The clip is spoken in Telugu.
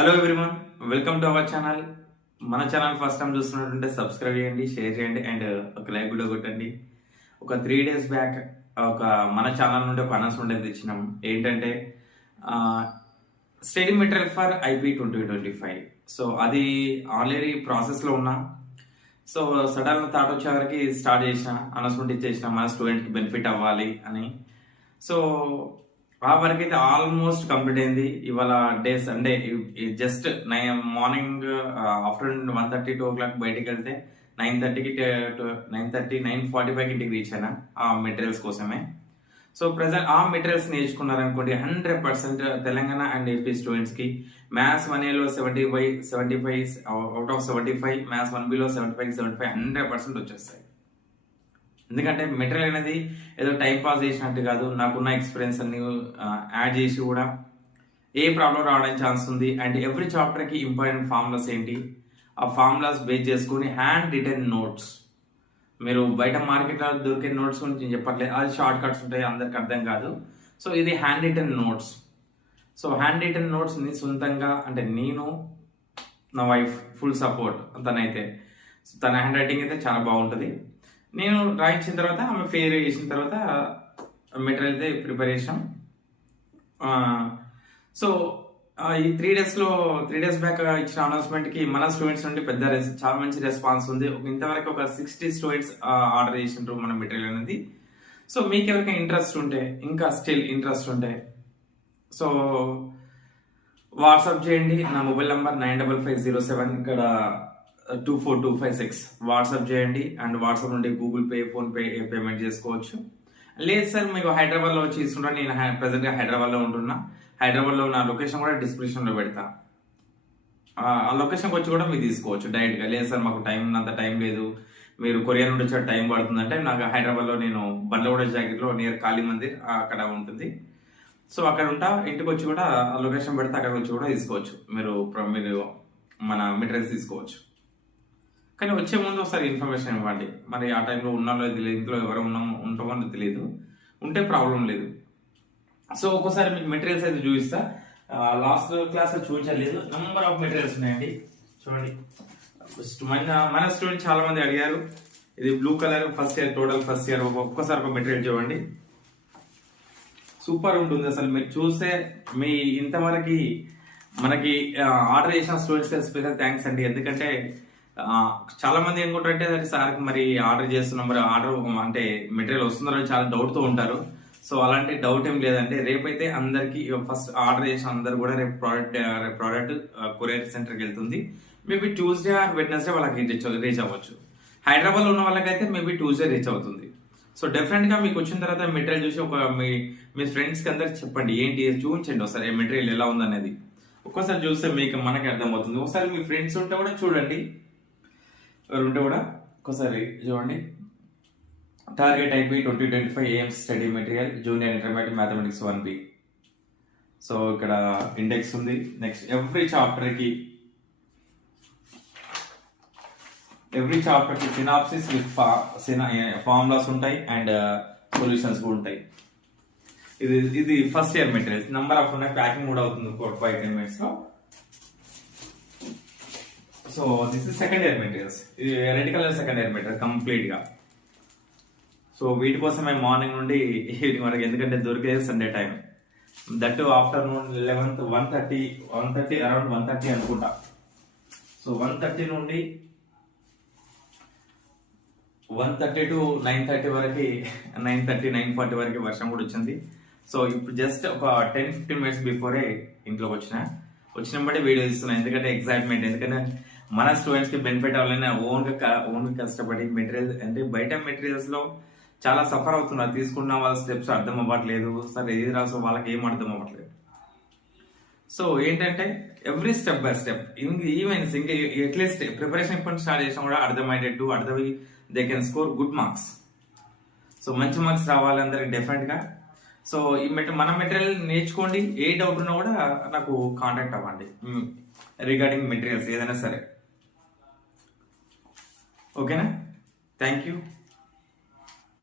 Hello everyone welcome to our channel మన ఛానల్ ఫస్ట్ టైం చూస్తున్నట్టుంటే సబ్స్క్రైబ్ చేయండి షేర్ చేయండి అండ్ uh, ఒక లైక్ కూడా కొట్టండి. ఒక త్రీ డేస్ బ్యాక్ ఒక మన ఛానల్ నుండి ఒక అనౌన్స్మెంట్ అయితే ఇచ్చినాం ఏంటంటే study material for IP twenty twenty five. So అది ఆల్రెడీ ప్రాసెస్లో ఉన్నా. సో సడన్ థాట్ వచ్చే వరకు స్టార్ట్ చేసిన అనౌన్స్మెంట్ ఇచ్చేసిన మన స్టూడెంట్కి బెనిఫిట్ అవ్వాలి అని. సో ఆ వరకు అయితే ఆల్మోస్ట్ కంప్లీట్ అయింది. ఇవాళ day Sunday. Just nine morning afternoon one thirty two o'clock బయటికి వెళ్తే నైన్ థర్టీకి నైన్ థర్టీ నైన్ ఫార్టీ ఫైవ్కి ఇంటికి రీచ్ అయినా ఆ మెటీరియల్స్ కోసమే. సో ప్రజెంట్ ఆ materials నేర్చుకున్నారనుకోండి hundred percent Telangana and AP స్టూడెంట్స్కి మ్యాథ్స్ వన్ ఏలో seventy five seventy five out of seventy five maths one below seventy five seventy five hundred percent వచ్చేస్తాయి. ఎందుకంటే మెటీరియల్ అనేది ఏదో టైం పాస్ చేసినట్టు కాదు. నాకున్న ఎక్స్పీరియన్స్ అన్ని యాడ్ చేసి కూడా ఏ ప్రాబ్లం రావడానికి ఛాన్స్ ఉంది? అండ్ ఎవ్రీ చాప్టర్కి ఇంపార్టెంట్ ఫార్ములాస్ ఏంటి? ఆ ఫార్ములాస్ బేస్ చేసుకుని హ్యాండ్ రిటర్న్ నోట్స్ మీరు బయట మార్కెట్లో దొరికే నోట్స్ గురించి నేను చెప్పట్లేదు. అది షార్ట్ కట్స్ ఉంటాయి అందరికి అర్థం కాదు. సో ఇది hand written notes so hand written నోట్స్ని సొంతంగా అంటే నేను నా వైఫ్ ఫుల్ సపోర్ట్ తనైతే. తన హ్యాండ్ రైటింగ్ అయితే చాలా బాగుంటుంది. నేను రాయించిన తర్వాత ఆమె ఫెయిర్ చేసిన తర్వాత మెటీరియల్ అయితే ప్రిపేర్ చేసాం సో ఈ త్రీ డేస్లో త్రీ డేస్ బ్యాక్ ఇచ్చిన అనౌన్స్మెంట్కి మన స్టూడెంట్స్ నుండి పెద్ద రెస్- చాలా మంచి రెస్పాన్స్ ఉంది. ఇంతవరకు ఒక సిక్స్టీ స్టూడెంట్స్ ఆర్డర్ చేసిండ్రు మన మెటీరియల్ అనేది. సో మీకు ఎవరికైనా ఇంట్రెస్ట్ ఉంటే ఇంకా స్టిల్ ఇంట్రెస్ట్ ఉంటే సో వాట్సాప్ చేయండి. నా mobile number nine double five zero seven. ఇక్కడ two four two five six WhatsApp చేయండి. అండ్ వాట్సాప్ నుండి Google Pay PhonePe payment చేసుకోవచ్చు. లేదు సార్ మీకు హైదరాబాద్లో వచ్చి ఇస్తుంటా నేను ప్రజెంట్గా హైదరాబాద్లో ఉంటున్నా. హైదరాబాద్లో నా లొకేషన్ కూడా డిస్క్రిప్షన్లో పెడతా. ఆ లొకేషన్కి వచ్చి కూడా మీరు తీసుకోవచ్చు డైరెక్ట్గా లేదు సార్ మాకు టైం అంత టైం లేదు. మీరు కొరియర్ నుండి వచ్చే టైం పడుతుందంటే నాకు హైదరాబాద్లో నేను బండ్లగూడ జాకెట్లో నియర్ కాళీ మందిర్ అక్కడ ఉంటుంది. సో అక్కడ ఉంటా. ఇంటికి వచ్చి కూడా ఆ లొకేషన్ పెడితే అక్కడికి వచ్చి కూడా తీసుకోవచ్చు. మీరు మీరు మన మెటీరియల్స్ తీసుకోవచ్చు. కానీ వచ్చే ముందు ఒకసారి ఇన్ఫర్మేషన్ ఇవ్వండి. మరి ఆ టైంలో ఉన్నాలో తెలియదు ఇంట్లో ఎవరు ఉన్నామో ఉంటామో అని తెలియదు. ఉంటే ప్రాబ్లం లేదు. సో ఒక్కోసారి మీకు మెటీరియల్స్ అయితే చూపిస్తా. లాస్ట్ క్లాస్ చూపించలేదు. నెంబర్ ఆఫ్ మెటీరియల్స్ ఉన్నాయండి. చూడండి. ఫస్ట్ మన మన స్టూడెంట్ చాలా మంది అడిగారు. ఇది blue colour first year total first year ఒక్కసారి ఒక మెటీరియల్ చూడండి. సూపర్ ఉంటుంది అసలు. మీరు చూస్తే మీ ఇంతవరకు మనకి ఆర్డర్ చేసిన స్టూడెంట్స్ స్పెషల్ థ్యాంక్స్ అండి. ఎందుకంటే చాలా మంది ఏమనుకుంటారంటే సార్ మరి ఆర్డర్ చేస్తున్నాం మరి ఆర్డర్ అంటే మెటీరియల్ వస్తుందో చాలా డౌట్తో ఉంటారు. సో అలాంటి డౌట్ ఏం లేదండి. రేపైతే అందరికి ఫస్ట్ ఆర్డర్ చేసిన అందరు కూడా రేపు ప్రోడక్ట్ రేపు ప్రోడక్ట్ కొరియర్ సెంటర్కి వెళ్తుంది. మేబీ ట్యూస్డే ఆర్ వెడ్నెస్డే వాళ్ళకి రీచ్ రీచ్ అవ్వచ్చు. హైదరాబాద్లో ఉన్న వాళ్ళకైతే మేబీ ట్యూస్డే రీచ్ అవుతుంది. సో డెఫినెట్గా మీకు వచ్చిన తర్వాత మెటీరియల్ చూసి ఒక మీ మీ ఫ్రెండ్స్కి అందరికి చెప్పండి. ఏంటి చూపించండి ఒకసారి మెటీరియల్ ఎలా ఉందనేది. ఒక్కోసారి చూస్తే మీకు మనకి అర్థమవుతుంది. ఒకసారి మీ ఫ్రెండ్స్ ఉంటే కూడా చూడండి. ఉంటే కూడా. ఒకసారి చూడండి. Target IP twenty twenty five AM study material junior intermediate mathematics one B so ఇక్కడ ఇండెక్స్ ఉంది. నెక్స్ట్ ఎవ్రీ చాప్టర్కి ఎవ్రీ చాప్టర్కి సినాప్సిస్ విత్ ఫార్ములాస్ ఉంటాయి అండ్ సొల్యూషన్స్ కూడా ఉంటాయి. ఇది ఇది first year materials number of ఉన్నాయి ప్యాకింగ్ కూడా అవుతుంది. ఫైవ్ టెన్ మినిట్స్లో so this is second year materials ఇది red colour second year material కంప్లీట్గా సో వీటి కోసం మేము మార్నింగ్ నుండి ఈవినింగ్ వరకు ఎందుకంటే దొరికేది Sunday time that afternoon eleventh one thirty one thirty around one thirty అనుకుంటా. సో వన్ థర్టీ నుండి one thirty to nine thirty వరకు నైన్ థర్టీ నైన్ ఫార్టీ వరకు వర్షం కూడా వచ్చింది. సో ఇప్పుడు జస్ట్ ఒక టెన్ ఫిఫ్టీన్ మినిట్స్ బిఫోరే ఇంట్లోకి వచ్చిన వచ్చినప్పుడే వీడియో ఇస్తున్నాను ఎందుకంటే ఎగ్జైట్మెంట్ ఎందుకంటే మన స్టూడెంట్స్కి బెనిఫిట్ అవ్వాలని ఓన్గా ఓన్ కష్టపడి మెటీరియల్ అంటే బయట మెటీరియల్స్లో చాలా సఫర్ అవుతున్నారు. తీసుకున్న వాళ్ళ స్టెప్స్ అర్థం అవ్వట్లేదు. సరే ఏది రాసో వాళ్ళకి ఏం అర్థం అవ్వట్లేదు. సో ఏంటంటే every step by step even single at least preparation ఇప్పుడు స్టార్ట్ చేసినా కూడా అర్థమయ్యేటట్టు అర్థమై they can score good marks so మంచి మార్క్స్ రావాలి అందరికి డెఫినెట్గా. సో ఈ మెట మన మెటీరియల్ నేర్చుకోండి. ఏ డౌట్ ఉన్నా కూడా నాకు కాంటాక్ట్ అవ్వండి. Hmm. రిగార్డింగ్ మెటీరియల్స్ ఏదైనా సరే. ఓకేనా థ్యాంక్ యూ